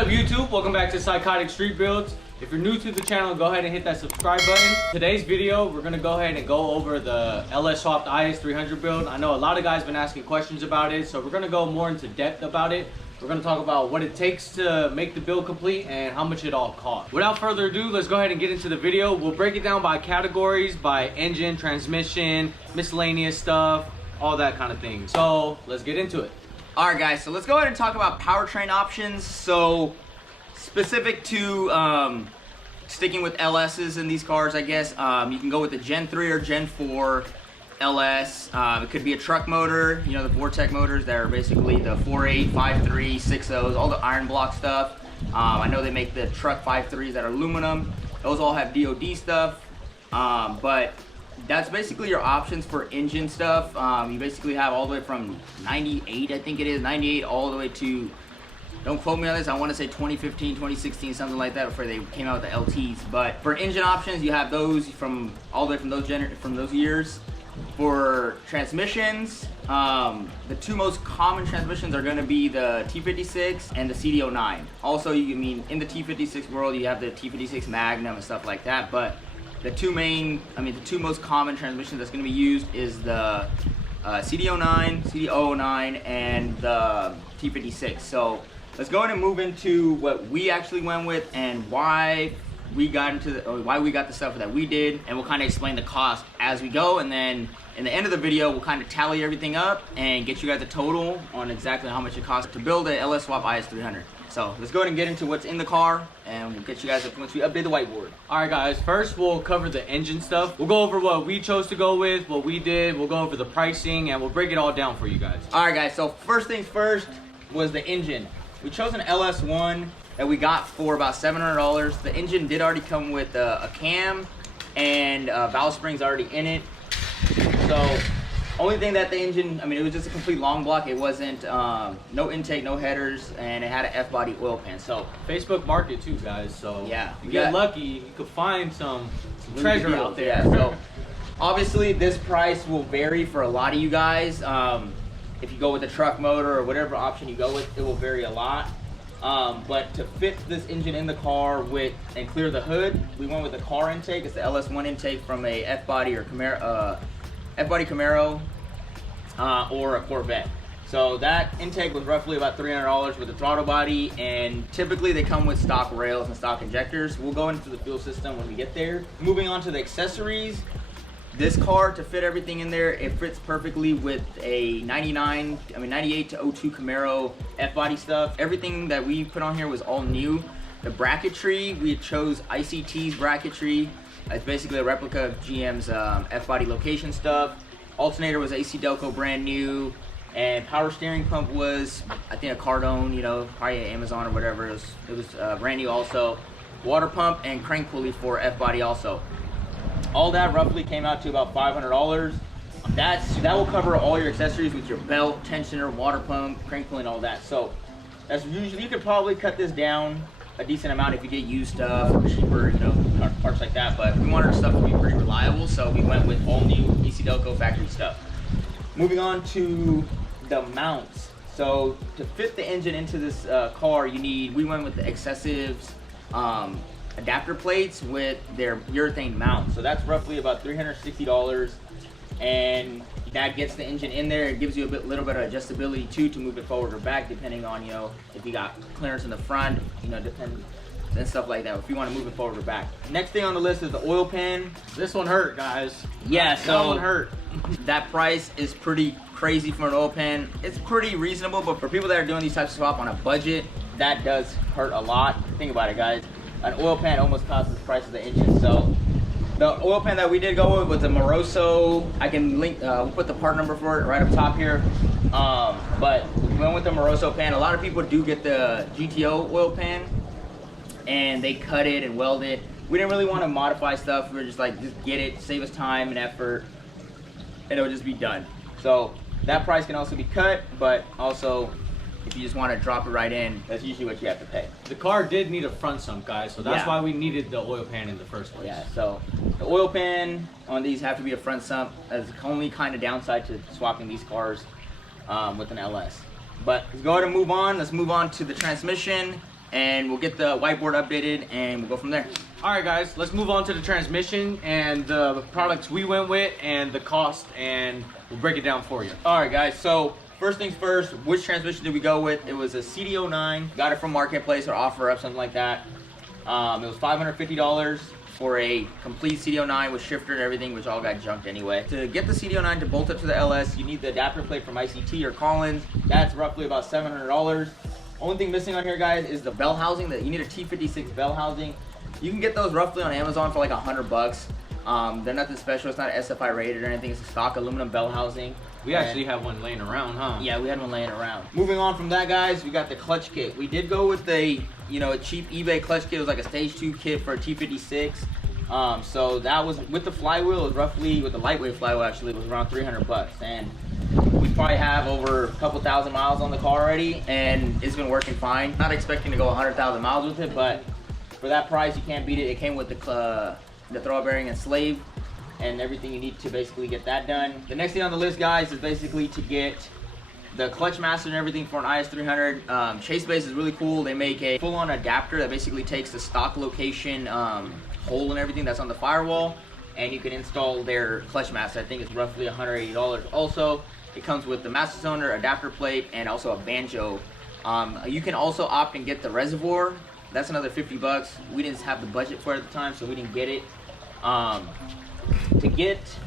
up YouTube? Welcome back to Psychotic Street Builds. If you're new to the channel, go ahead and hit that subscribe button. Today's video, we're gonna go ahead and go over the LS Swapped IS300 build. I know a lot of guys been asking questions about it, so we're gonna go more into depth about it. We're gonna talk about what it takes to make the build complete and how much it all costs. Without further ado, let's go ahead and get into the video. We'll break it down by categories, by engine, transmission, miscellaneous stuff, all that kind of thing. So let's get into it. All right, guys, so let's go ahead and talk about powertrain options. So specific to sticking with LSs in these cars, I guess, you can go with the Gen 3 or Gen 4 LS. It could be a truck motor, you know, the Vortec motors that are basically the 4.8, 5.3, 6.0s, all the iron block stuff. I know they make the truck 5.3s that are aluminum. Those all have DOD stuff, but that's basically your options for engine stuff. You basically have all the way from 98, I think it is, 98 all the way to, don't quote me on this, I want to say 2015, 2016, something like that before they came out with the LTs. But for engine options, you have those from all the way from those years. For transmissions, the two most common transmissions are going to be the T56 and the CD09. Also, in the T56 world, you have the T56 Magnum and stuff like that, but the two most common transmissions that's going to be used is the CD09, CD009, and the T56. So let's go ahead and move into what we actually went with and why we got the stuff that we did, and we'll kind of explain the cost as we go, and then in the end of the video we'll kind of tally everything up and get you guys a total on exactly how much it costs to build a LS Swap IS300. So let's go ahead and get into what's in the car, and we'll get you guys up once we update the whiteboard. All right, guys, first we'll cover the engine stuff. We'll go over what we chose to go with, what we did. We'll go over the pricing, and we'll break it all down for you guys. All right, guys, so first things first was the engine. We chose an LS1 that we got for about $700. The engine did already come with a cam and valve springs already in it. So only thing that the engine, it was just a complete long block. It wasn't, no intake, no headers, and it had an F-body oil pan. So Facebook market too, guys. So yeah, if you get lucky, you could find some treasure out there. Yeah, so obviously this price will vary for a lot of you guys. If you go with the truck motor or whatever option you go with, it will vary a lot. But to fit this engine in the car and clear the hood, we went with the car intake. It's the LS1 intake from a F-body or F-body Camaro or a Corvette. So that intake was roughly about $300 with the throttle body, and typically they come with stock rails and stock injectors. We'll go into the fuel system when we get there. Moving on to the accessories. This car, to fit everything in there, it fits perfectly with a 98 to 02 Camaro F-body stuff. Everything that we put on here was all new. The bracketry, we chose ICT's bracketry. It's basically a replica of GM's F-body location stuff. Alternator was AC Delco, brand new. And power steering pump was, I think, a Cardone, probably Amazon or whatever. It was brand new also. Water pump and crank pulley for F-body also. All that roughly came out to about $500. That will cover all your accessories with your belt, tensioner, water pump, crank pulley, and all that. So that's usually, you could probably cut this down a decent amount if you get used stuff or cheaper, parts like that. But we wanted our stuff to be pretty reliable, so we went with all new AC Delco factory stuff. Moving on to the mounts. So to fit the engine into this car, we went with the Excessives adapter plates with their urethane mount. So that's roughly about $360, and that gets the engine in there. It gives you little bit of adjustability too, to move it forward or back, depending on if you got clearance in the front, and stuff like that, if you want to move it forward or back. Next thing on the list is the oil pan. This one hurt, guys. Yeah, so that one hurt. That price is pretty crazy for an oil pan. It's pretty reasonable, but for people that are doing these types of swap on a budget, that does hurt a lot. Think about it, guys. An oil pan almost costs the price of the engine. So the oil pan that we did go with was a Moroso. I can link, we'll put the part number for it right up top here. But we went with the Moroso pan. A lot of people do get the GTO oil pan, and they cut it and weld it. We didn't really want to modify stuff. We were just get it, save us time and effort, and it'll just be done. So that price can also be cut, but also if you just want to drop it right in, that's usually what you have to pay. The car did need a front sump, guys, so that's why we needed the oil pan in the first place. Yeah, so the oil pan on these have to be a front sump. That's the only kind of downside to swapping these cars with an LS. But let's go ahead and move on. Let's move on to the transmission. and we'll get the whiteboard updated and we'll go from there. All right, guys, let's move on to the transmission and the products we went with and the cost, and we'll break it down for you. All right, guys, so first things first, which transmission did we go with? It was a CD09. Got it from Marketplace or OfferUp, something like that. It was $550 for a complete CD09 with shifter and everything, which all got junked anyway. To get the CD09 to bolt up to the LS, you need the adapter plate from ICT or Collins. That's roughly about $700. Only thing missing on here, guys, is the bell housing. That you need a T56 bell housing. You can get those roughly on Amazon for like $100. They're nothing special. It's not SFI rated or anything. It's a stock aluminum bell housing. We actually have one laying around, huh? Yeah, we had one laying around. Moving on from that, guys, we got the clutch kit. We did go with a cheap eBay clutch kit. It was like a stage 2 kit for a T56. So that was with the flywheel. It was roughly, with the lightweight flywheel actually, it was around $300. And we probably have over a couple thousand miles on the car already, and it's been working fine. Not expecting to go 100,000 miles with it, but for that price, you can't beat it. It came with the throw bearing and slave and everything you need to basically get that done. The next thing on the list, guys, is basically to get the clutch master and everything for an IS300. Chase Base is really cool. They make a full-on adapter that basically takes the stock location hole and everything that's on the firewall, and you can install their clutch master. I think it's roughly $180. Also, it comes with the master cylinder, adapter plate, and also a banjo. You can also opt and get the reservoir. That's another $50. We didn't have the budget for it at the time, so we didn't get it.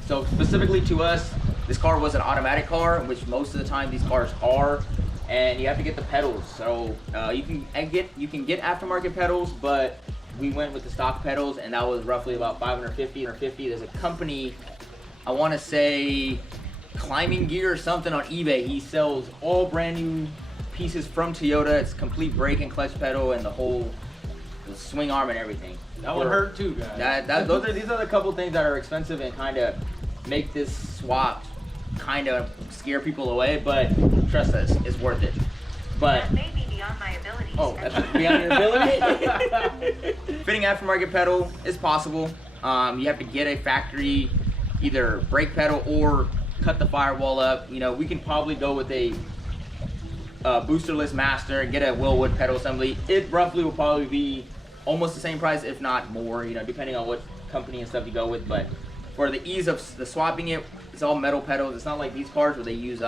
So specifically to us, this car was an automatic car, which most of the time these cars are, and you have to get the pedals. So you can get aftermarket pedals, but we went with the stock pedals, and that was roughly about $550 or $50. There's a company, I want to say Climbing Gear or something, on eBay. He sells all brand new pieces from Toyota. It's complete brake and clutch pedal and the whole swing arm and everything. That would hurt too, guys. These are the couple things that are expensive and kind of make this swap kind of scare people away, but trust us, it's worth it. But that may be beyond my abilities. Oh, that's beyond your ability? Fitting aftermarket pedal is possible. You have to get a factory either brake pedal or cut the firewall up. We can probably go with a boosterless master and get a Wilwood pedal assembly. It roughly will probably be almost the same price, if not more, depending on what company and stuff you go with. But for the ease of the swapping it's all metal pedals. It's not like these cars where they use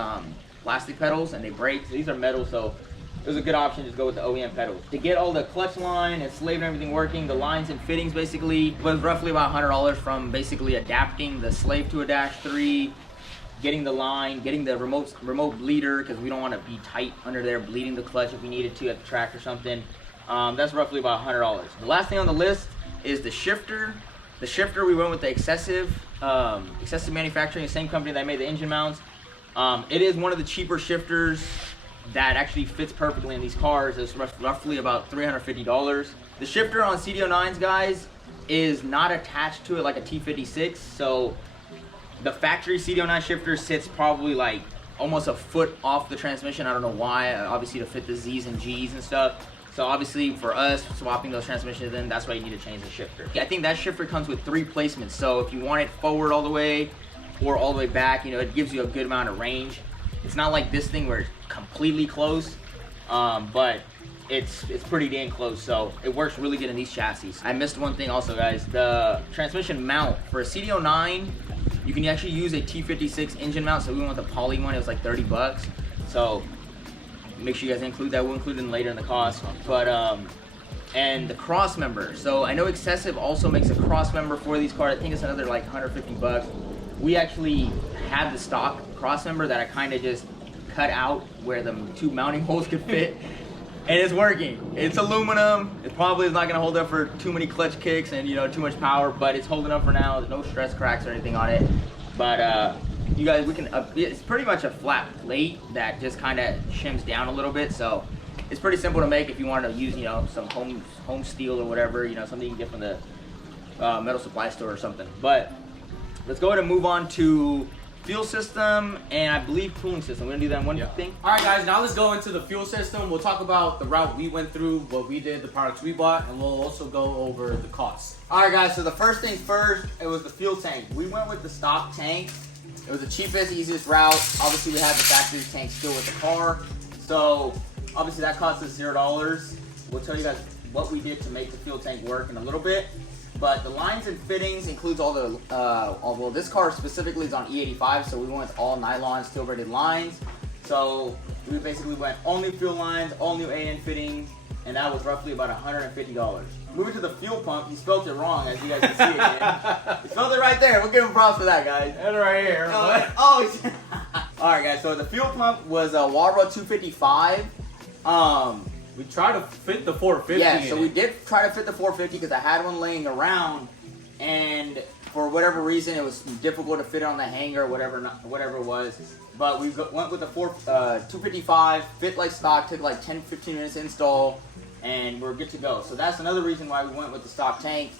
plastic pedals and they break. So these are metal, so it was a good option to just go with the OEM pedals. To get all the clutch line and slave and everything working, the lines and fittings basically was roughly about $100 from basically adapting the slave to a Dash 3, getting the line, getting the remote bleeder, because we don't want to be tight under there bleeding the clutch if we needed to at the track or something. That's roughly about $100. The last thing on the list is the shifter. The shifter, we went with the Excessive Manufacturing, the same company that made the engine mounts. It is one of the cheaper shifters that actually fits perfectly in these cars. It's roughly about $350. The shifter on CD09s, guys, is not attached to it like a T56, so the factory CD09 shifter sits probably like almost a foot off the transmission. I don't know why, obviously to fit the Z's and G's and stuff. So obviously for us, swapping those transmissions in, that's why you need to change the shifter. I think that shifter comes with 3 placements. So if you want it forward all the way or all the way back, it gives you a good amount of range. It's not like this thing where it's completely close, but it's pretty dang close. So it works really good in these chassis. I missed one thing also, guys. The transmission mount for a CD09, you can actually use a T56 engine mount. So we went with the poly one. It was like $30. So make sure you guys include that. We'll include it later in the cost. But and the cross member. So I know Excessive also makes a cross member for these cars. I think it's another like $150. We actually had the stock cross member that I kind of just cut out where the 2 mounting holes could fit, and it's working. It's aluminum. It probably is not going to hold up for too many clutch kicks and too much power, but it's holding up for now. There's no stress cracks or anything on it. But you guys, it's pretty much a flat plate that just kind of shims down a little bit, so it's pretty simple to make if you want to use some home steel or whatever, something you can get from the metal supply store or something. But let's go ahead and move on to fuel system and I believe cooling system. We're gonna do that in one thing. All right, guys, now let's go into the fuel system. We'll talk about the route we went through, what we did, the products we bought, and we'll also go over the costs. All right, guys, so the first things first, it was the fuel tank. We went with the stock tank. It was the cheapest, easiest route. Obviously, we had the factory tank still with the car. So obviously that cost us $0. we'll tell you guys what we did to make the fuel tank work in a little bit. But the lines and fittings includes all the, well, this car specifically is on E85, so we went with all nylon steel-braided lines. So we basically went all new fuel lines, all new AN fittings, and that was roughly about $150. Moving to the fuel pump, he spelled it wrong, as you guys can see again. He spelled it right there. We'll give him props for that, guys. And right here. Oh, alright, guys, so the fuel pump was a Walbro 255. We tried to fit the 450. Yeah, so we did try to fit the 450 because I had one laying around, and for whatever reason, it was difficult to fit it on the hanger, whatever it was. But we went with the 255, fit like stock, took like 10-15 minutes to install, and we're good to go. So that's another reason why we went with the stock tank,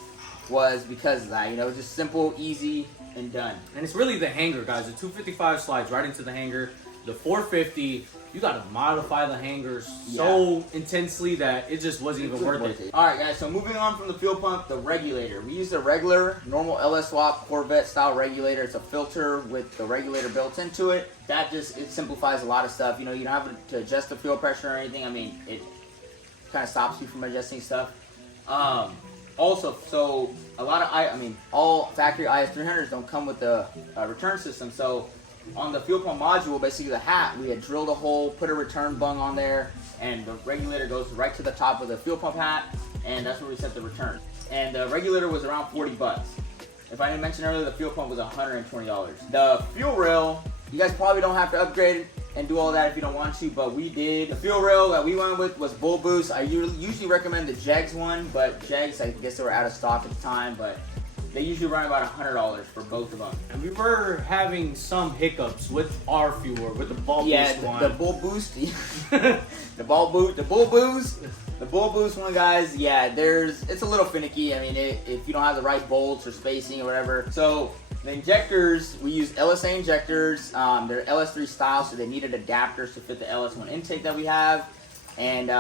was because of that. You know, just simple, easy, and done. And it's really the hanger, guys. The 255 slides right into the hanger. The 450, you got to modify the hanger so intensely that it just wasn't even worth it. Alright guys, so moving on from the fuel pump, the regulator. We used a regular, normal LS Swap Corvette style regulator. It's a filter with the regulator built into it. That just, it simplifies a lot of stuff. You know, you don't have to adjust the fuel pressure or anything. I mean, it kind of stops you from adjusting stuff. Also, so a lot of, all factory IS300s don't come with the return system. So on the fuel pump module, basically the hat, we had drilled a hole, put a return bung on there, and the regulator goes right to the top of the fuel pump hat, and that's where we set the return. And the regulator was around 40 bucks. If I didn't mention earlier, the fuel pump was $120. The fuel rail, you guys probably don't have to upgrade and do all that if you don't want to, but we did. The fuel rail that we went with was Bull Boost. I usually recommend the Jegs one, but Jegs, I guess they were out of stock at the time, but they usually run about $100 for both of them. And we were having some hiccups with our fuel, with the Bull Boost one. The Bull Boost, the Bull Boost one, guys. Yeah, it's a little finicky. I mean, if you don't have the right bolts or spacing or whatever. So the injectors, we use LSA injectors. They're LS3 style, so they needed adapters to fit the LS1 intake that we have. And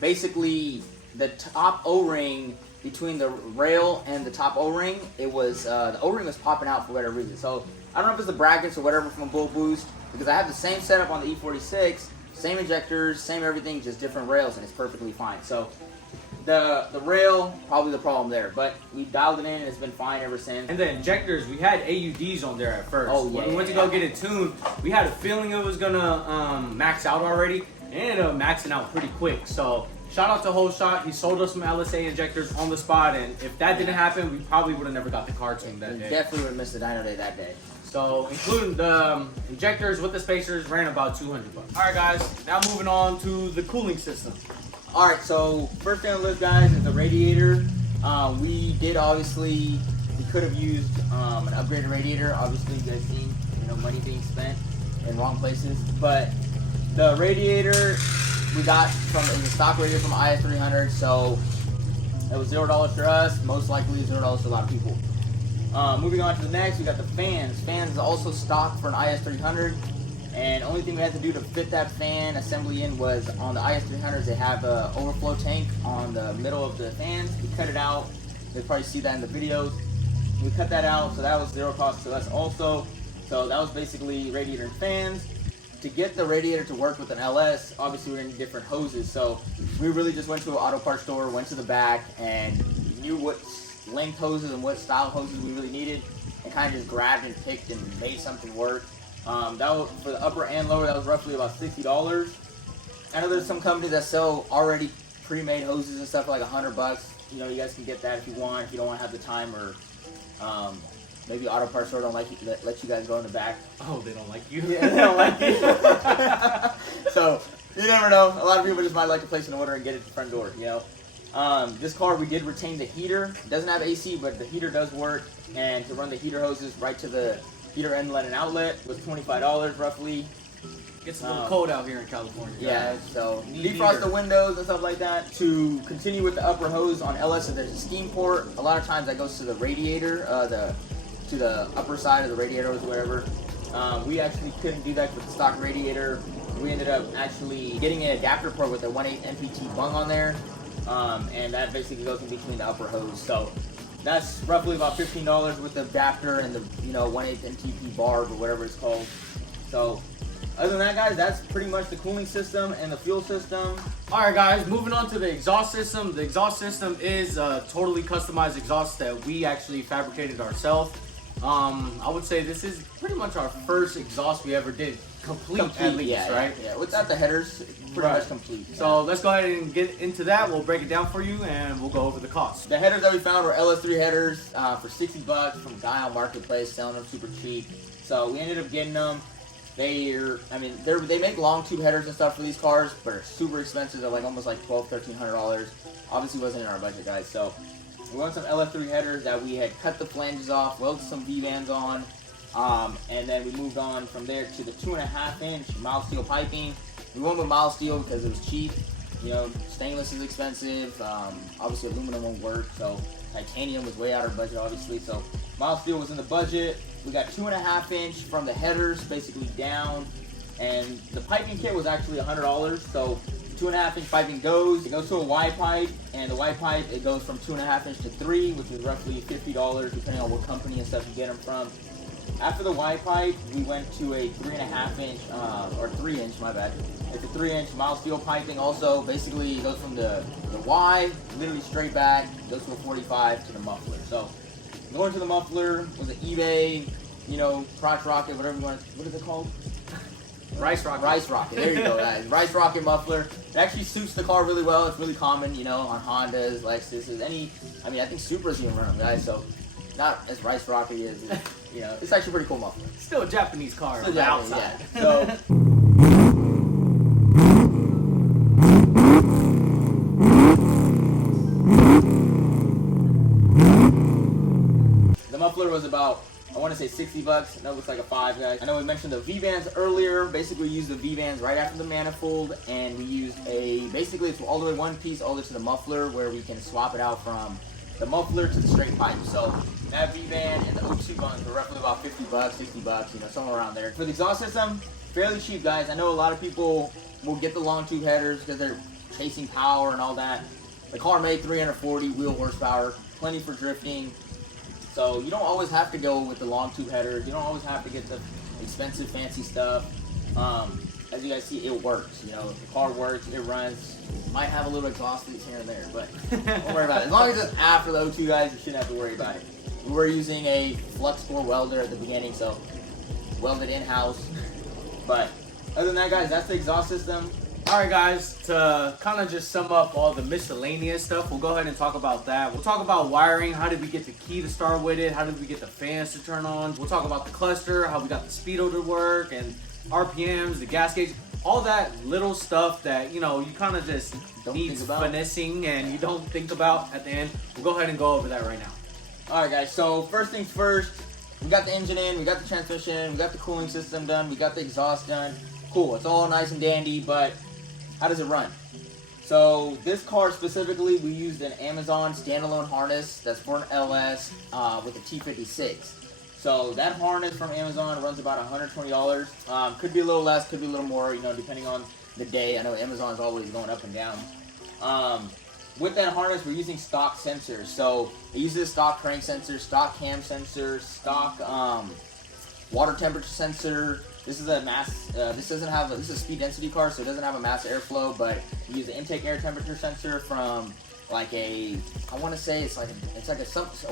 basically, the top O-ring between the rail and the top O-ring, it was the O-ring was popping out for whatever reason. So I don't know if it's the brackets or whatever from Bull Boost, because I have the same setup on the E46, same injectors, same everything, just different rails, and it's perfectly fine. So the rail, probably the problem there, but we dialed it in and it's been fine ever since. And the injectors, we had AUDs on there at first. Oh, yeah. When we went to go get it tuned, we had a feeling it was gonna max out already, and it ended up maxing out pretty quick. So shout out to Whole Shot. He sold us some LSA injectors on the spot, and if that didn't happen, we probably would have never got the car tuned that day. Definitely would have missed the dyno day that day. So including the injectors with the spacers, ran about 200 bucks. All right, guys. Now moving on to the cooling system. All right, so first thing on the list, guys, is the radiator. We could have used an upgraded radiator. Obviously, you guys seen, money being spent in wrong places. But the radiator we got it was a stock radiator from IS300, so it was $0 for us. Most likely $0 to a lot of people. Moving on to the next, we got the fans. Fans is also stock for an IS300. And only thing we had to do to fit that fan assembly in was on the IS300s, they have an overflow tank on the middle of the fans. We cut it out. You'll probably see that in the videos. We cut that out, so that was $0 cost to us also. So that was basically radiator and fans. To get the radiator to work with an LS, obviously we're gonna need different hoses. So we really just went to an auto parts store, went to the back, and knew what length hoses and what style hoses we really needed, and kind of just grabbed and picked and made something work. That was for the upper and lower. That was roughly about $60. I know there's some companies that sell already pre-made hoses and stuff for like $100. You guys can get that if you want. If you don't want to have the time, or maybe auto parts store don't let you guys go in the back. Oh, they don't like you. Yeah, they don't like you. So you never know. A lot of people just might like to place an order and get it at the front door. This car, we did retain the heater. It doesn't have AC, but the heater does work. And to run the heater hoses right to the heater inlet and outlet was $25 roughly. It's a little cold out here in California. Yeah, so defrost the windows and stuff like that. To continue with the upper hose on LS, there's a steam port. A lot of times that goes to the radiator, to the upper side of the radiator or whatever. We actually couldn't do that with the stock radiator. We ended up actually getting an adapter port with a 1/8 NPT bung on there. And that basically goes in between the upper hose. So that's roughly about $15 with the adapter and the 1/8 NTP barb or whatever it's called. So Other than that, guys, that's pretty much the cooling system and the fuel system. All right, guys, moving on to the exhaust system. The exhaust system is a totally customized exhaust that we actually fabricated ourselves. I would say this is pretty much our first exhaust we ever did complete at least, yeah, right? Yeah, without the headers, pretty much complete. Yeah. So let's go ahead and get into that. We'll break it down for you and we'll go over the cost. The headers that we found were LS3 headers for 60 bucks from Guile Marketplace, selling them super cheap. So we ended up getting them. They make long tube headers and stuff for these cars, but are super expensive. They're like almost like $1,200-$1,300. Obviously wasn't in our budget, guys. So we want some LS3 headers that we had cut the flanges off, welded some V-bands on, and then we moved on from there to the 2.5-inch mild steel piping. We went with mild steel because it was cheap. You know, stainless is expensive. Obviously aluminum won't work, so titanium was way out of our budget, obviously. So mild steel was in the budget. We got 2.5-inch from the headers, basically down, and the piping kit was actually $100. So 2.5-inch piping goes to a Y pipe, and the Y pipe, it goes from 2.5-inch to 3, which is roughly $50 depending on what company and stuff you get them from. After the Y pipe, we went to a 3.5-inch, or 3-inch, my bad. It's a 3-inch mild steel piping. Also, basically, it goes from the Y, literally straight back, goes to a 45 to the muffler. So going to the muffler was an eBay, you know, crotch rocket, whatever you want. What is it called? Rice rocket. Rice rocket. There you go, guys. Rice rocket muffler. It actually suits the car really well. It's really common, you know, on Hondas, Lexuses, I think Supras even run them, guys. So not as rice rocket as, you know, it's actually a pretty cool muffler. Still a Japanese car on the Japanese, outside. yeah. So the muffler was about, I want to say 60 bucks. No, it looks like a 5, guys. I know we mentioned the V-bands earlier. Basically, we used the V-bands right after the manifold, and we used basically it's all the way one piece all the way to the muffler, where we can swap it out from the muffler to the straight pipe. So that V-band and the O2 buns were roughly about 50 bucks, 60 bucks, you know, somewhere around there. For the exhaust system, fairly cheap, guys. I know a lot of people will get the long tube headers because they're chasing power and all that. The car made 340 wheel horsepower, plenty for drifting. So you don't always have to go with the long tube headers. You don't always have to get the expensive, fancy stuff. As you guys see, it works. You know, the car works, it runs. Might have a little exhaust leaks here and there, but don't worry about it. As long as it's after the O2, guys, you shouldn't have to worry about it. We were using a flux core welder at the beginning, so welded in-house. But other than that, guys, that's the exhaust system. All right, guys, to kind of just sum up all the miscellaneous stuff, we'll go ahead and talk about that. We'll talk about wiring. How did we get the key to start with it? How did we get the fans to turn on? We'll talk about the cluster, how we got the speedo to work, and RPMs, the gas gauge, all that little stuff that, you know, you kind of just need finessing and you don't think about at the end. We'll go ahead and go over that right now. All right, guys, so first things first, we got the engine in, we got the transmission, we got the cooling system done, we got the exhaust done. Cool, it's all nice and dandy, but how does it run? So this car specifically, we used an Amazon standalone harness that's for an LS with a T56. So that harness from Amazon runs about $120. Could be a little less, could be a little more, you know, depending on the day. I know Amazon's always going up and down. With that harness, we're using stock sensors. So it uses stock crank sensor, stock cam sensor, stock water temperature sensor. This is a this is a speed density car, so it doesn't have a mass airflow, but we use the intake air temperature sensor from like I want to say it's like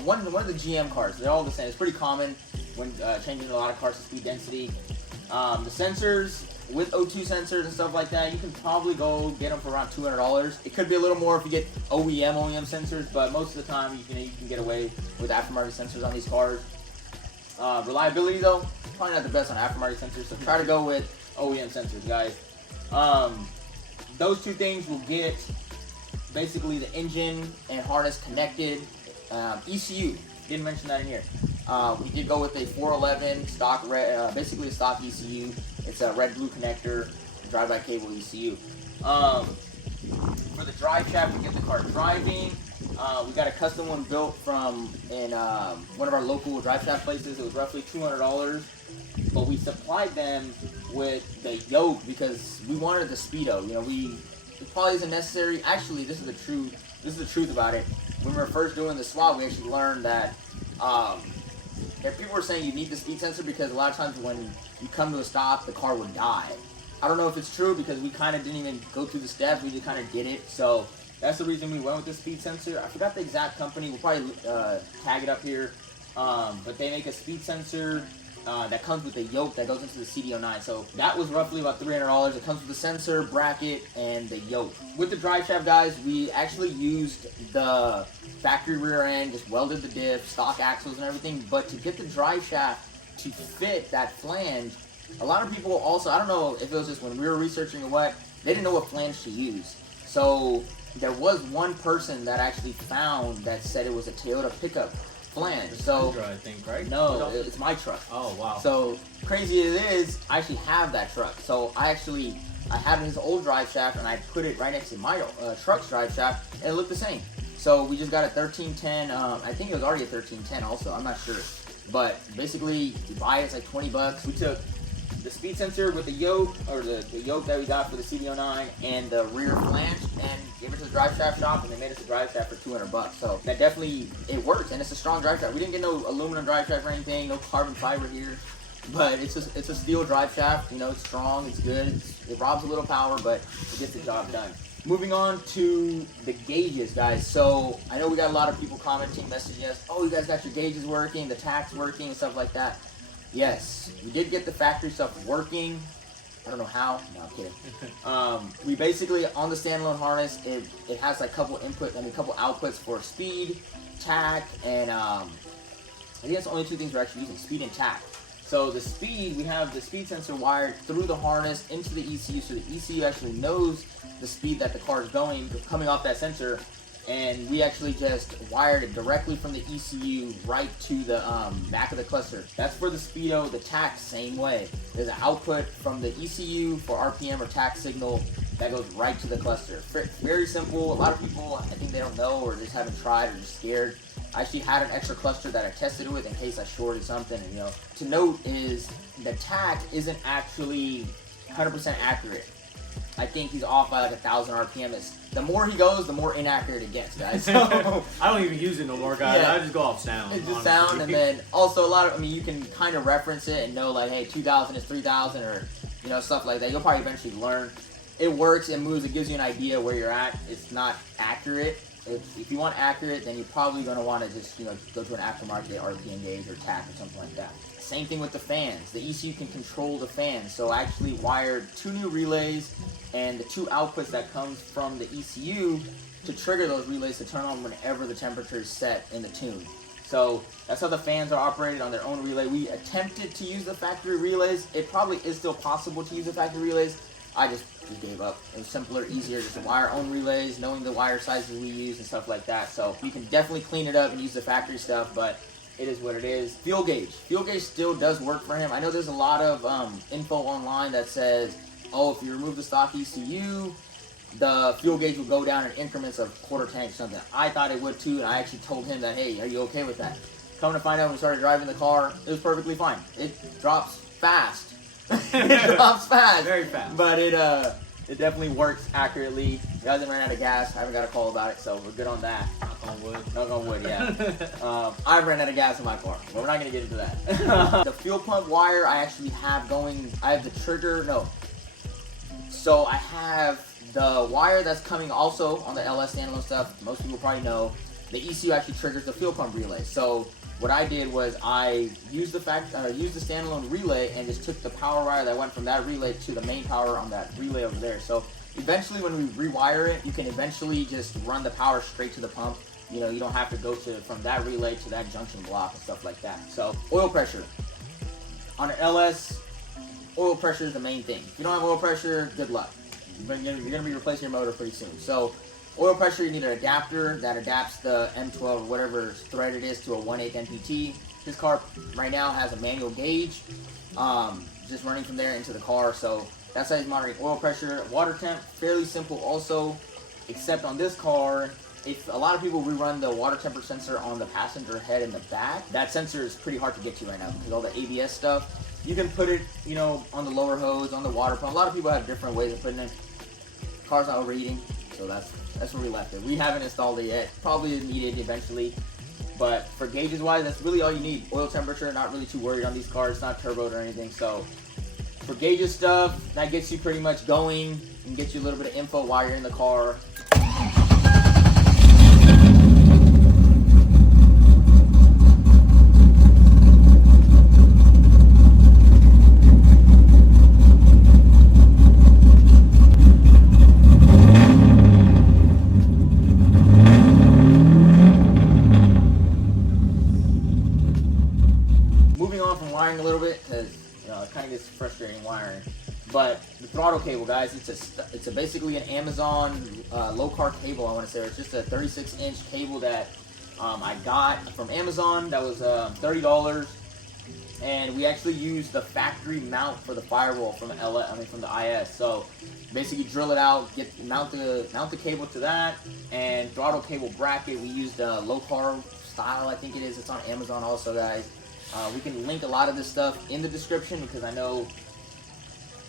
one of the GM cars. They're all the same. It's pretty common when changing a lot of cars to speed density. The sensors with O2 sensors and stuff like that, you can probably go get them for around $200. It could be a little more if you get OEM sensors, but most of the time you can get away with aftermarket sensors on these cars. Reliability though, probably not the best on aftermarket sensors, so try to go with OEM sensors, guys. Those two things will get basically the engine and harness connected. ECU, didn't mention that in here. We did go with a 411 stock, basically a stock ECU. It's a red-blue connector, drive-by cable ECU. For the drive shaft, we get the car driving. We got a custom one built from one of our local drive shaft places. It was roughly $200, but we supplied them with the yoke because we wanted the speedo. You know, it probably isn't necessary. Actually, this is the truth about it. When we were first doing the swap, we actually learned that And people were saying you need the speed sensor because a lot of times when you come to a stop, the car would die. I don't know if it's true because we kind of didn't even go through the steps. We just kind of did it. So that's the reason we went with the speed sensor. I forgot the exact company. We'll probably tag it up here. But they make a speed sensor that comes with a yoke that goes into the CD09. So that was roughly about $300. It comes with the sensor, bracket, and the yoke. With the drive shaft, guys, we actually used the factory rear end, just welded the diff, stock axles and everything. But to get the drive shaft to fit that flange, a lot of people also, I don't know if it was just when we were researching or what, they didn't know what flange to use. So there was one person that actually found that said it was a Toyota pickup flange. So I think, right? no, it's my truck. Oh wow. So crazy it is, I actually have that truck. So I had his old drive shaft and I put it right next to my truck's drive shaft and it looked the same. So we just got a 1310. I think it was already a 1310 also. I'm not sure. But basically, you buy it, it's like 20 bucks. We took the speed sensor with the yoke, or the yoke that we got for the CD09 and the rear flange, and gave it to the drive shaft shop, and they made us a drive shaft for 200 bucks. So that definitely, it works, and it's a strong drive shaft. We didn't get no aluminum drive shaft or anything, no carbon fiber here, but it's a steel drive shaft. You know, it's strong, it's good, it robs a little power, but it gets the job done. Moving on to the gauges, guys. So I know we got a lot of people commenting, messaging us, oh, you guys got your gauges working, the tach's working, and stuff like that. Yes, we did get the factory stuff working. I don't know how. No, I'm kidding. We basically, on the standalone harness, it has like couple outputs for speed, tach, and I think that's the only two things we're actually using, speed and tach. So the speed, we have the speed sensor wired through the harness into the ECU, so the ECU actually knows the speed that the car is going, coming off that sensor, and we actually just wired it directly from the ECU right to the back of the cluster. That's for the speedo. The tach, same way. There's an output from the ECU for RPM or tach signal that goes right to the cluster. Very simple. A lot of people, I think they don't know or just haven't tried or just scared. I actually had an extra cluster that I tested it with in case I shorted something. And, you know, to note is the tach isn't actually 100% accurate. I think he's off by like 1,000 RPM. The more he goes, the more inaccurate it gets, guys. So, I don't even use it no more, guys. Yeah. I just go off sound. it's just honestly. sound, and then also a lot of, I mean, you can kind of reference it and know like, hey, 2,000 is 3,000 or, you know, stuff like that. You'll probably eventually learn. It works, it moves, it gives you an idea where you're at. It's not accurate. If you want accurate, then you're probably going to want to just, you know, go to an aftermarket RPM gauge or tach or something like that. Same thing with the fans. The ECU can control the fans. So I actually wired 2 new relays and the 2 outputs that comes from the ECU to trigger those relays to turn on whenever the temperature is set in the tune. So that's how the fans are operated on their own relay. We attempted to use the factory relays. It probably is still possible to use the factory relays. I just gave up. It was simpler, easier just to wire our own relays, knowing the wire sizes we use and stuff like that. So you can definitely clean it up and use the factory stuff, but it is what it is. Fuel gauge. Fuel gauge still does work for him. I know there's a lot of info online that says, oh, if you remove the stock ECU, the fuel gauge will go down in increments of quarter tank or something. I thought it would too, and I actually told him that, hey, are you okay with that? Come to find out, when we started driving the car, it was perfectly fine. It drops fast. It drops fast. Very fast. But it definitely works accurately. It hasn't ran out of gas. I haven't got a call about it, so we're good on that. Knock on wood. Knock on wood, yeah. I've ran out of gas in my car, but we're not going to get into that. The fuel pump wire I actually have going, I have the trigger, no. So I have the wire that's coming also on the LS standalone stuff. Most people probably know. The ECU actually triggers the fuel pump relay. So what I did was I used the standalone relay and just took the power wire that went from that relay to the main power on that relay over there. So eventually when we rewire it, you can eventually just run the power straight to the pump. You know, you don't have to go from that relay to that junction block and stuff like that. So oil pressure. On an LS, oil pressure is the main thing. If you don't have oil pressure, good luck. You're going to be replacing your motor pretty soon. So oil pressure, you need an adapter that adapts the M12 or whatever thread it is to a 1/8 NPT. This car right now has a manual gauge, just running from there into the car. So that's how he's monitoring oil pressure. Water temp, fairly simple also, except on this car, if a lot of people rerun the water temperature sensor on the passenger head in the back, that sensor is pretty hard to get to right now because all the ABS stuff. You can put it, you know, on the lower hose, on the water pump. A lot of people have different ways of putting it. Car's not overheating, so that's where we left it. We haven't installed it yet. Probably needed eventually. But for gauges wise, that's really all you need. Oil temperature, not really too worried on these cars. It's not turboed or anything. So for gauges stuff, that gets you pretty much going and gets you a little bit of info while you're in the car. Wiring a little bit because it kind of gets frustrating wiring. But the throttle cable, guys, it's basically an Amazon low car cable. I want to say it's just a 36-inch cable that I got from Amazon. That was $30, and we actually used the factory mount for the firewall from the IS. So basically, drill it out, mount the cable to that, and throttle cable bracket. We used low car style, I think it is. It's on Amazon also, guys. We can link a lot of this stuff in the description because I know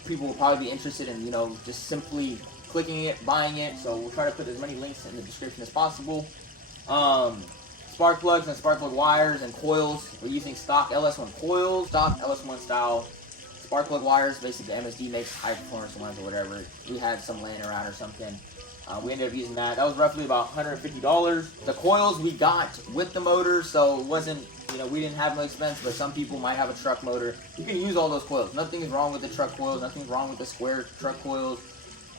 people will probably be interested in, just simply clicking it, buying it. So we'll try to put as many links in the description as possible. Spark plugs and spark plug wires and coils. We're using stock LS1 coils, stock LS1 style spark plug wires. Basically, MSD makes high performance ones or whatever. We had some laying around or something. We ended up using that. That was roughly about $150. The coils we got with the motor, so it wasn't, we didn't have no expense, but some people might have a truck motor. You can use all those coils. Nothing's wrong with the truck coils. Nothing's wrong with the square truck coils.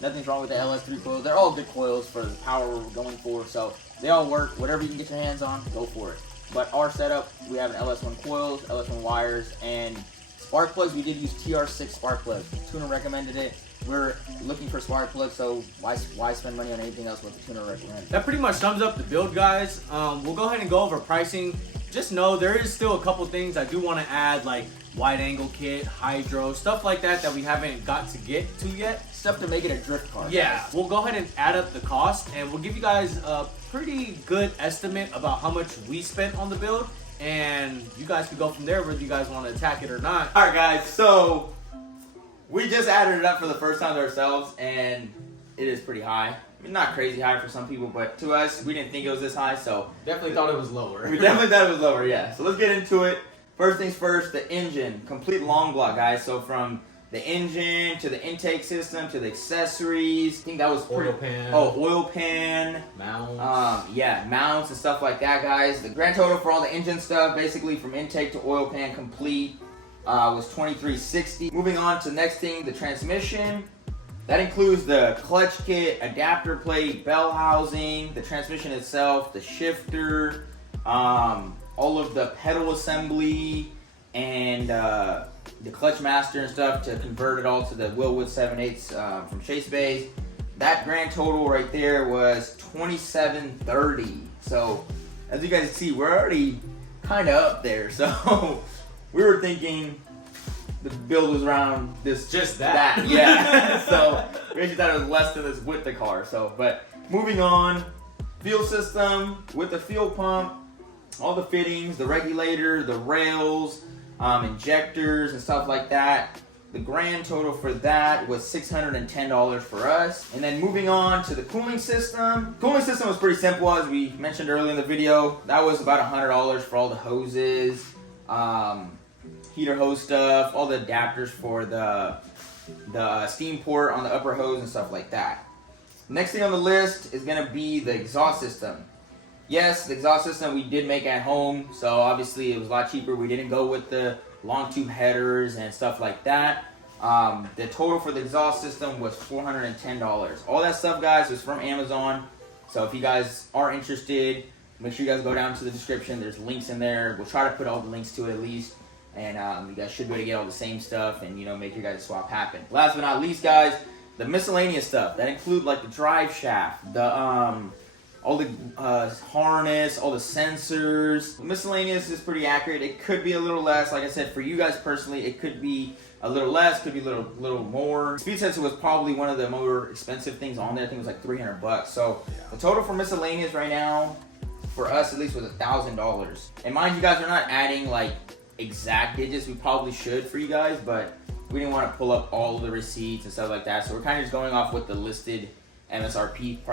Nothing's wrong with the LS3 coils. They're all good coils for the power we're going for, so they all work. Whatever you can get your hands on, go for it. But our setup, we have an LS1 coils, LS1 wires, and spark plugs. We did use TR6 spark plugs. Tuner recommended it. We're looking for spark plugs, so why spend money on anything else with the tuner recommended? That pretty much sums up the build, guys. We'll go ahead and go over pricing. Just know there is still a couple things I do want to add, like wide angle kit, hydro, stuff like that we haven't got to get to yet. Stuff to make it a drift car. Yeah, guys. we'll go ahead and add up the cost, and we'll give you guys a pretty good estimate about how much we spent on the build, and you guys can go from there whether you guys want to attack it or not. All right, guys. So we just added it up for the first time to ourselves, and it is pretty high. I mean, not crazy high for some people, but to us, we didn't think it was this high, so Definitely thought it was lower. we definitely thought it was lower, yeah. So let's get into it. First things first, the engine. Complete long block, guys. So from the engine to the intake system to the accessories. I think that was Oil pan. Oh, oil pan. Mounts. Yeah, mounts and stuff like that, guys. The grand total for all the engine stuff, basically from intake to oil pan complete, was $23.60. Moving on to the next thing, the transmission. That includes the clutch kit, adapter plate, bell housing, the transmission itself, the shifter, all of the pedal assembly, and the clutch master and stuff to convert it all to the Wilwood 7/8 from Chase Bays. That grand total right there was $27.30. So as you guys see, we're already kind of up there. So we were thinking the build was around this, Just that. yeah. So we actually thought it was less than this with the car. So, but moving on, fuel system with the fuel pump, all the fittings, the regulator, the rails, injectors and stuff like that. The grand total for that was $610 for us. And then moving on to the cooling system. Cooling system was pretty simple, as we mentioned earlier in the video. That was about $100 for all the hoses, heater hose stuff, all the adapters for the steam port on the upper hose and stuff like that. Next thing on the list is gonna be the exhaust system. Yes, the exhaust system we did make at home, so obviously it was a lot cheaper. We didn't go with the long tube headers and stuff like that. The total for the exhaust system was $410. All that stuff, guys, was from Amazon. So if you guys are interested, make sure you guys go down to the description. There's links in there. We'll try to put all the links to it at least. And you guys should be able to get all the same stuff and, make your guys' swap happen. Last but not least, guys, the miscellaneous stuff. That include like the drive shaft, the all the harness, all the sensors. The miscellaneous is pretty accurate. It could be a little less. Like I said, for you guys personally, it could be a little less, could be a little more. Speed sensor was probably one of the more expensive things on there. I think it was like $300. So the total for miscellaneous right now, for us at least, was $1,000. And mind you guys, we're not adding like exact digits. We probably should for you guys, but we didn't want to pull up all of the receipts and stuff like that. So we're kind of just going off what the listed MSRP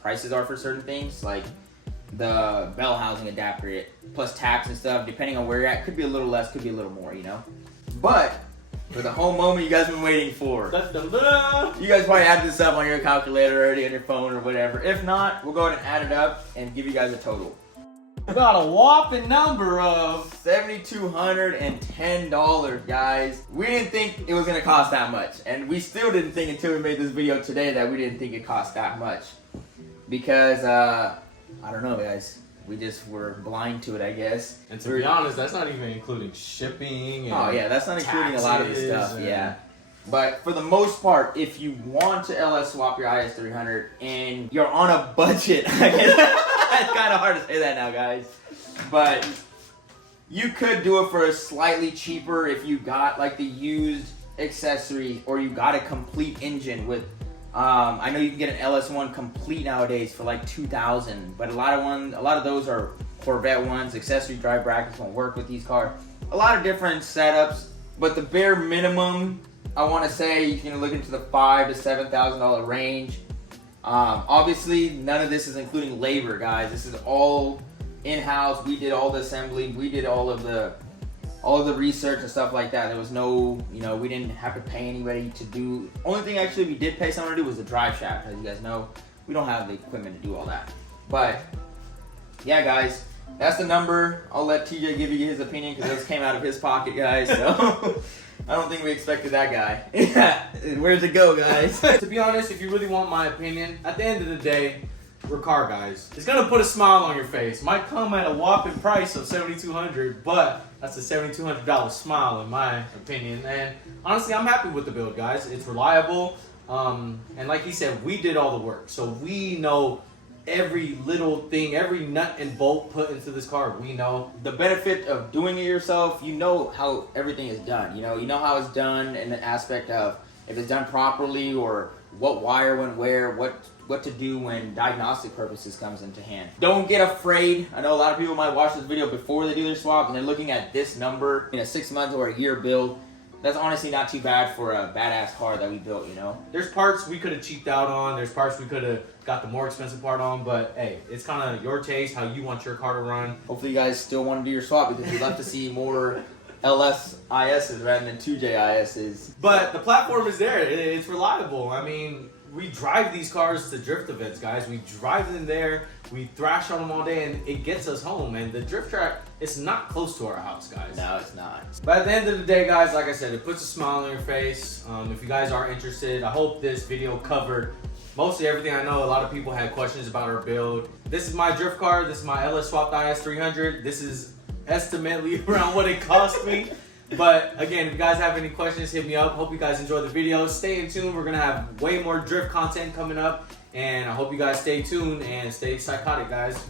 prices are for certain things. Like the bell housing adapter, plus tax and stuff, depending on where you're at. Could be a little less, could be a little more, you know. But for the whole moment you guys been waiting for, you guys probably added this up on your calculator already, on your phone or whatever. If not, we'll go ahead and add it up and give you guys a total. We got a whopping number of $7,210, guys. We didn't think it was gonna cost that much, and we still didn't think until we made this video today that we didn't think it cost that much, because I don't know, guys. We just were blind to it, I guess. And to be honest, that's not even including shipping. And oh yeah, that's not including a lot of the stuff. and- Yeah. But for the most part, if you want to LS swap your IS300 and you're on a budget, I guess it's kind of hard to say that now, guys. But you could do it for a slightly cheaper if you got like the used accessories, or you got a complete engine with. I know you can get an LS1 complete nowadays for like $2,000, but a lot of those are Corvette ones. Accessory drive brackets won't work with these cars. A lot of different setups, but the bare minimum, I want to say you can look into the $5,000 to $7,000 range. Obviously, none of this is including labor, guys. This is all in-house. We did all the assembly. We did all of the research and stuff like that. There was no, we didn't have to pay anybody to do. Only thing actually we did pay someone to do was the drive shaft. As you guys know, we don't have the equipment to do all that. But yeah, guys, that's the number. I'll let TJ give you his opinion because this came out of his pocket, guys. So I don't think we expected that guy. Yeah, where's it go, guys? To be honest, if you really want my opinion, at the end of the day, we're car guys. It's gonna put a smile on your face. Might come at a whopping price of $7,200, but that's a $7,200 smile in my opinion. And honestly, I'm happy with the build, guys. It's reliable, and like he said, we did all the work, so we know every little thing, every nut and bolt put into this car. We know the benefit of doing it yourself. You know how everything is done. You know how it's done in the aspect of if it's done properly, or what wire went where, what to do when diagnostic purposes comes into hand. Don't get afraid. I know a lot of people might watch this video before they do their swap and they're looking at this number in a 6 month or a year build. That's honestly not too bad for a badass car that we built, There's parts we could have cheaped out on. There's parts we could have got the more expensive part on. But hey, it's kind of your taste, how you want your car to run. Hopefully you guys still want to do your swap, because we'd love to see more LS ISs rather than 2J ISs. But the platform is there. It's reliable. I mean, we drive these cars to drift events, guys. We drive them there. We thrash on them all day, and it gets us home. And the drift track, it's not close to our house, guys. No, it's not. But at the end of the day, guys, like I said, it puts a smile on your face. If you guys are interested, I hope this video covered mostly everything. I know a lot of people had questions about our build. This is my drift car. This is my LS swapped IS300. This is estimately around what it cost me. But again, if you guys have any questions, hit me up. Hope you guys enjoy the video. Stay in tune. We're going to have way more drift content coming up. And I hope you guys stay tuned and stay psychotic, guys.